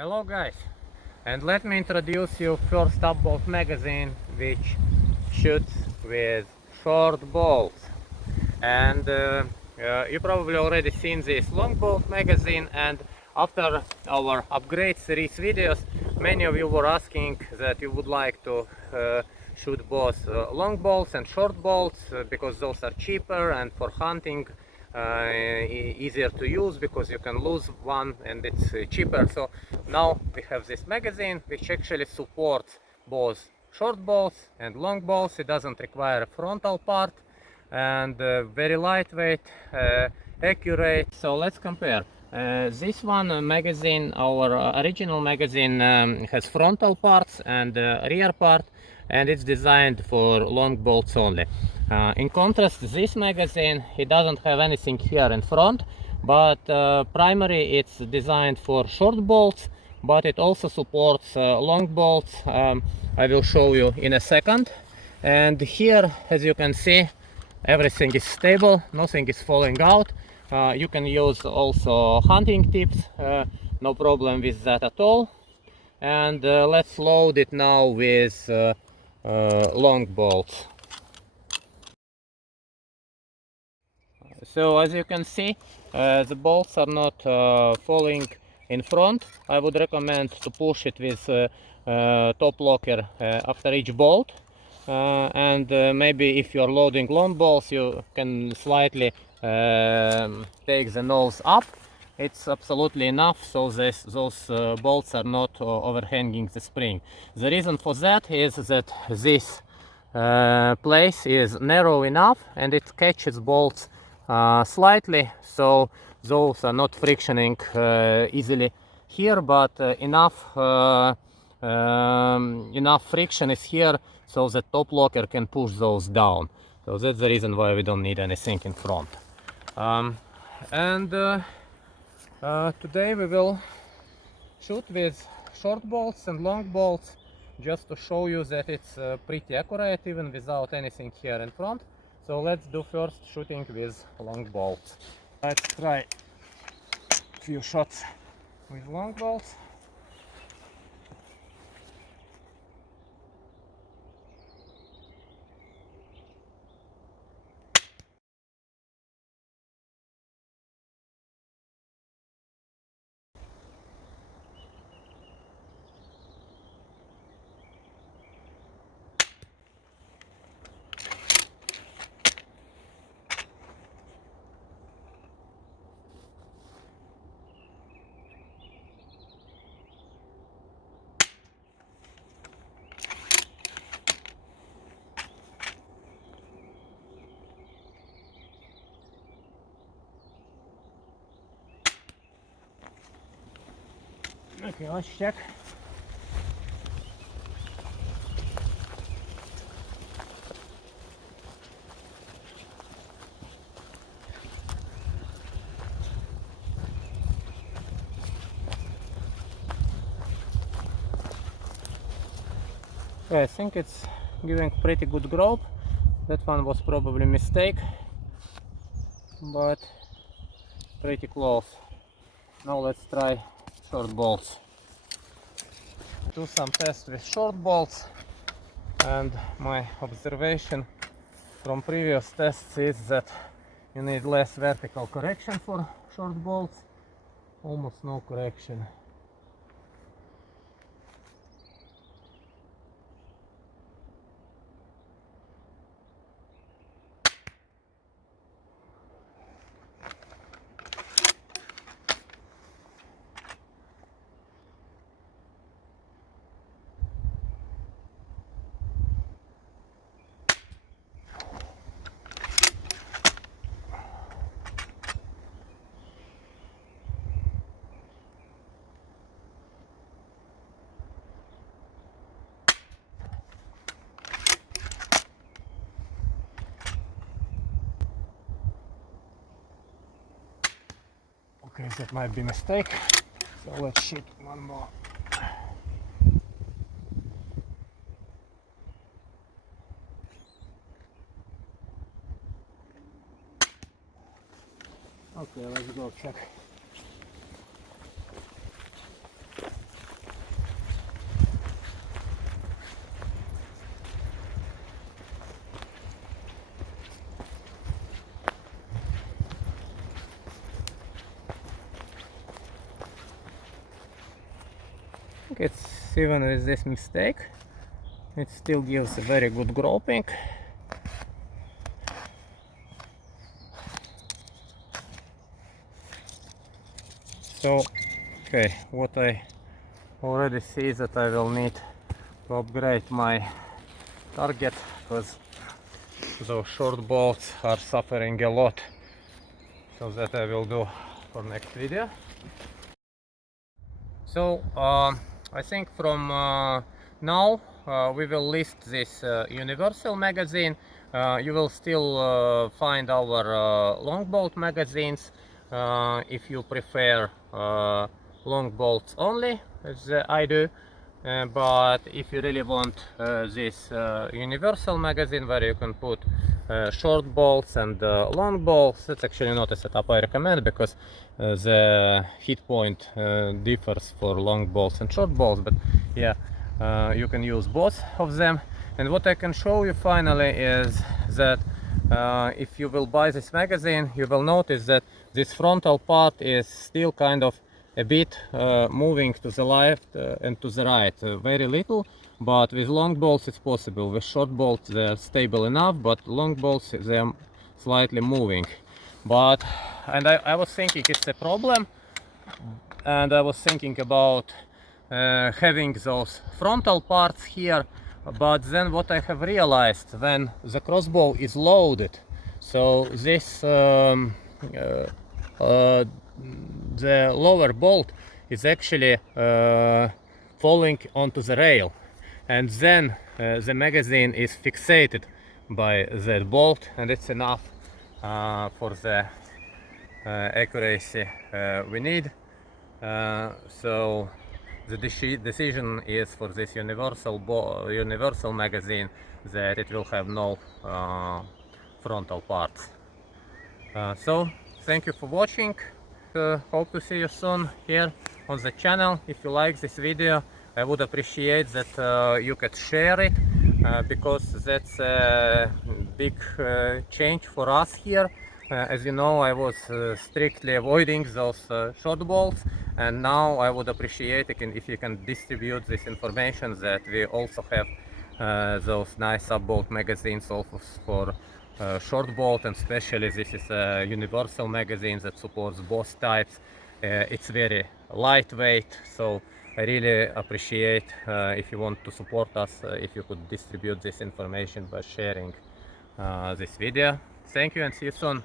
Hello guys, and let me introduce you first UPBOLT Magazine, which shoots with short bolts. And you probably already seen this long bolt magazine, and after our upgrade series videos many of you were asking that you would like to shoot both long bolts and short bolts because those are cheaper and for hunting easier to use because you can lose one and it's cheaper. So now we have this magazine which actually supports both short bolts and long bolts. It doesn't require a frontal part and very lightweight, accurate. So let's compare. This one magazine, our original magazine, has frontal parts and rear part, and it's designed for long bolts only. In contrast, this magazine, it doesn't have anything here in front, but primarily it's designed for short bolts, but it also supports long bolts. I will show you in a second. And here, as you can see, everything is stable, nothing is falling out. You can use also hunting tips, no problem with that at all. And let's load it now with long bolts. So as you can see, the bolts are not falling in front. I would recommend to push it with top locker after each bolt. And maybe if you're loading long bolts, you can slightly take the nose up. It's absolutely enough so those bolts are not overhanging the spring. The reason for that is that this place is narrow enough and it catches bolts slightly, so those are not frictioning easily here, but enough friction is here so the top locker can push those down. So that's the reason why we don't need anything in front. Today we will shoot with short bolts and long bolts just to show you that it's pretty accurate even without anything here in front. So let's do first shooting with long bolts. Let's try a few shots with long bolts. Okay, let's check. Yeah, I think it's giving pretty good growth. That one was probably a mistake, but pretty close. Now let's try short bolts. Do some tests with short bolts, and my observation from previous tests is that you need less vertical correction for short bolts, almost no correction. Okay, that might be a mistake, so let's shoot one more. Okay, let's go check. think it's even with this mistake, it still gives a very good groping. So, okay, what I already see is that I will need to upgrade my target because those short bolts are suffering a lot. So that I will do for next video. So I think from now we will list this universal magazine. You will still find our long bolt magazines if you prefer long bolts only, as I do. But if you really want this universal magazine where you can put short bolts and long bolts, that's actually not a setup I recommend because the hit point differs for long bolts and short bolts, but yeah, you can use both of them. And what I can show you finally is that if you will buy this magazine, you will notice that this frontal part is still kind of a bit moving to the left and to the right, very little, but with long bolts it's possible. With short bolts they're stable enough, but long bolts they're slightly moving. But I was thinking it's a problem, and I was thinking about having those frontal parts here, but then what I have realized, when the crossbow is loaded, so this the lower bolt is actually falling onto the rail, and then the magazine is fixated by that bolt, and it's enough for the accuracy we need. So the decision is for this universal magazine that it will have no frontal parts. So thank you for watching. Hope to see you soon here on the channel. If you like this video, I would appreciate that you could share it because that's a big change for us here. As you know, I was strictly avoiding those short bolts, and now I would appreciate it if you can distribute this information that we also have those nice sub-bolt magazines also for short bolt, and especially this is a universal magazine that supports both types. It's very lightweight, so I really appreciate if you want to support us, if you could distribute this information by sharing this video. Thank you and see you soon.